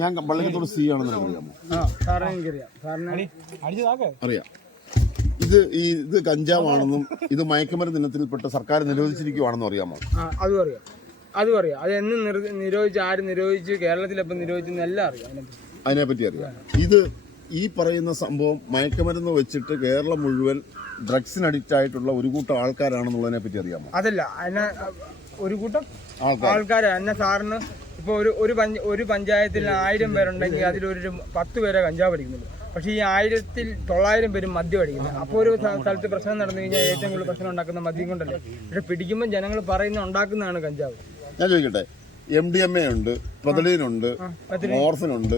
ഞാൻ പള്ളിക്കത്തോട് സി ആണെന്ന് അറിയാം. ഇത് കഞ്ചാവാണെന്നും ഇത് മയക്കുമരുന്ന് ഇനത്തിൽപ്പെട്ട് സർക്കാർ നിരോധിച്ചിരിക്കുവാണെന്നും അറിയാമോ? അതും അറിയാം. അത് എന്ന് നിരോധിച്ച്, ആര് നിരോധിച്ച്, കേരളത്തിലെപ്പം നിരോധിച്ചെന്ന് എല്ലാം അറിയാം. അതിനെപ്പറ്റി അറിയാം. ഇത് ഈ പറയുന്ന സംഭവം മയക്കുമരുന്ന് വെച്ചിട്ട് കേരളം മുഴുവൻ ഡ്രഗ്സിന് അഡിക്റ്റ് ആയിട്ടുള്ള ഒരു കൂട്ടം ആൾക്കാരാണെന്നുള്ളതിനെ പറ്റി അറിയാമോ? അതല്ല, അതിനെ ഒരു കൂട്ടം ആൾക്കാർ എന്നെ സാറിന് ഇപ്പോൾ ഒരു പഞ്ചായത്തിൽ 1000 പേരുണ്ടെങ്കിൽ അതിലൊരു 10 പേരെ കഞ്ചാവ് അടിക്കുന്നുള്ളൂ. പക്ഷേ ഈ 1900 പേരും മദ്യം അടിക്കുന്നത്. അപ്പോൾ ഒരു സ്ഥലത്ത് പ്രശ്നം നടന്നു കഴിഞ്ഞാൽ ഏറ്റവും കൂടുതൽ പ്രശ്നം ഉണ്ടാക്കുന്ന മദ്യം കൊണ്ടല്ലേ. പക്ഷെ പിടിക്കുമ്പോൾ ജനങ്ങൾ പറയുന്ന ഉണ്ടാക്കുന്നതാണ് കഞ്ചാവ്. ഞാൻ ചോദിക്കട്ടെ, MDMA ഉണ്ട്, പ്രതലീനുണ്ട്, മോർഫിനുണ്ട്,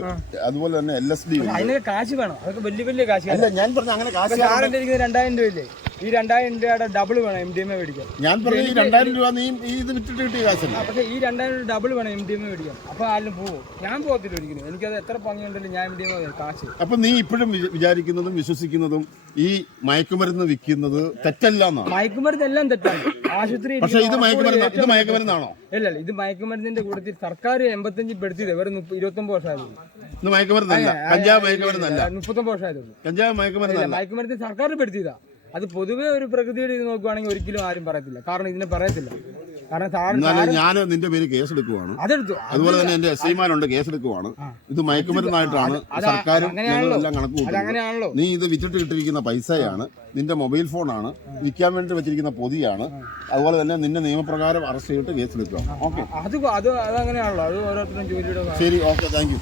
അതുപോലെ തന്നെ LSD ഉണ്ട്. അതിനൊക്കെ കാശ് വേണം. അതൊക്കെ വലിയ കാശ്. അല്ല, ഞാൻ പറഞ്ഞ അങ്ങനെ കാശ് 2000 രൂപയില്ലേ? ഈ 2000 രൂപയുടെ ഡബിൾ വേണം MDMA മേടിക്കാൻ. ഞാൻ പറഞ്ഞ ഈ 2000 രൂപ നീ ഇത് വിറ്റിട്ട് കിട്ടിയ കാശല്ല. പക്ഷേ ഈ 2000 ഡബിൾ വേണം MDMA മേടിക്കാൻ. അപ്പൊ ആരും പോകും. ഞാൻ പോകത്തില്ല ഒരിക്കലും. എനിക്കത് എത്ര ഭംഗിയുണ്ടല്ലോ ഞാൻ MDMA കാശ്. അപ്പൊ നീ ഇപ്പോഴും വിചാരിക്കുന്നതും വിശ്വസിക്കുന്നതും ഈ മയക്കുമരുന്ന് വിൽക്കുന്നത് തെറ്റല്ല എന്നാണ്? മയക്കുമരുന്ന് എല്ലാം തെറ്റാണ്. ആശുപത്രി. പക്ഷേ ഇത് മയക്കുമരുന്നാണോ? അല്ല, ഇത് മയക്കുമരുന്നിന്റെ കൂട്ടത്തിൽ സർക്കാർ 85 പെടുത്തിയത് വെറും 29 വർഷമായത്. ഇത് മയക്കുമരുന്നല്ല, കഞ്ചാവ് മയക്കുമരുന്നല്ല. 39 വർഷമായതുള്ളൂ. കഞ്ചാവ് മയക്കുമരുന്നല്ല. മയക്കുമരുന്ന് സർക്കാർ പെടുത്തിയതാ. അത് പൊതുവെ ഒരു പ്രകൃതിയുടെ ഇത് നോക്കുവാണെങ്കിൽ ഒരിക്കലും ആരും പറയത്തില്ല. കാരണം ഇതിനെ പറയത്തില്ല. കാരണം ഞാൻ നിന്റെ പേര് കേസെടുക്കുവാണ്. അതെടുത്തു. അതുപോലെ തന്നെ എന്റെ എസ്ഐമാരുണ്ട്, കേസെടുക്കുവാണ്. ഇത് മയക്കുമരുന്നായിട്ടാണ് സർക്കാരും എല്ലാം കണക്ക് കൂട്ടുന്നത്. നീ ഇത് വിറ്റിട്ട് കിട്ടിയിരിക്കുന്ന പൈസയാണ്, നിന്റെ മൊബൈൽ ഫോണാണ്, വിൽക്കാൻ വേണ്ടി വെച്ചിരിക്കുന്ന പൊതിയാണ്. അതുപോലെ തന്നെ നിന്നെ നിയമപ്രകാരം അറസ്റ്റ് ചെയ്തിട്ട് കേസെടുക്കുക. ഓക്കെ, അത് അങ്ങനെയാണല്ലോ. അത് ഓരോരുത്തരും ജോലിയുടെ. ശരി, ഓക്കെ, താങ്ക് യു.